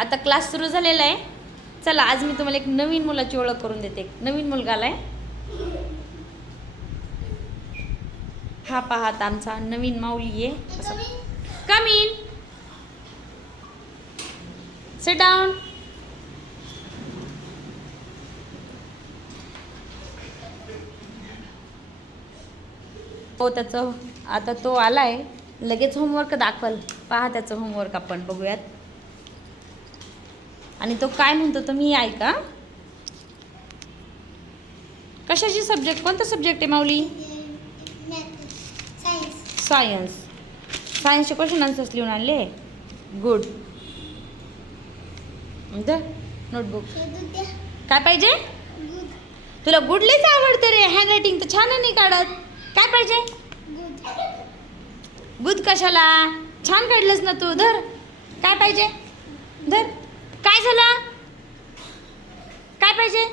आता क्लास सुरू झालेला आहे. चला आज मी तुम्हाला एक नवीन मुलाची ओळख करून देते. नवीन मुलगा आलाय. हा पाहत आमचा नवीन माऊली आहे. कम इन, सिट डाऊन. हो त्याचं आता तो आलाय, लगेच होमवर्क दाखवल. पहा त्याचं होमवर्क आपण बघूयात. आणि तो काय म्हणतो तुम्ही ऐका. कशाची सब्जेक्ट, कोणता सब्जेक्ट आहे माऊली? सायन्स. सायन्सचे क्वेश्चन आन्सर्स लिहून आणले. गुड. नोटबुक काय पाहिजे तुला? गुडलेच आवडते रे. हँडरायटिंग तर छान नाही काढत. काय पाहिजे? गुड कशाला? छान काढलंस ना तू. धर. काय पाहिजे? धर. काय झालं? काय पाहिजे?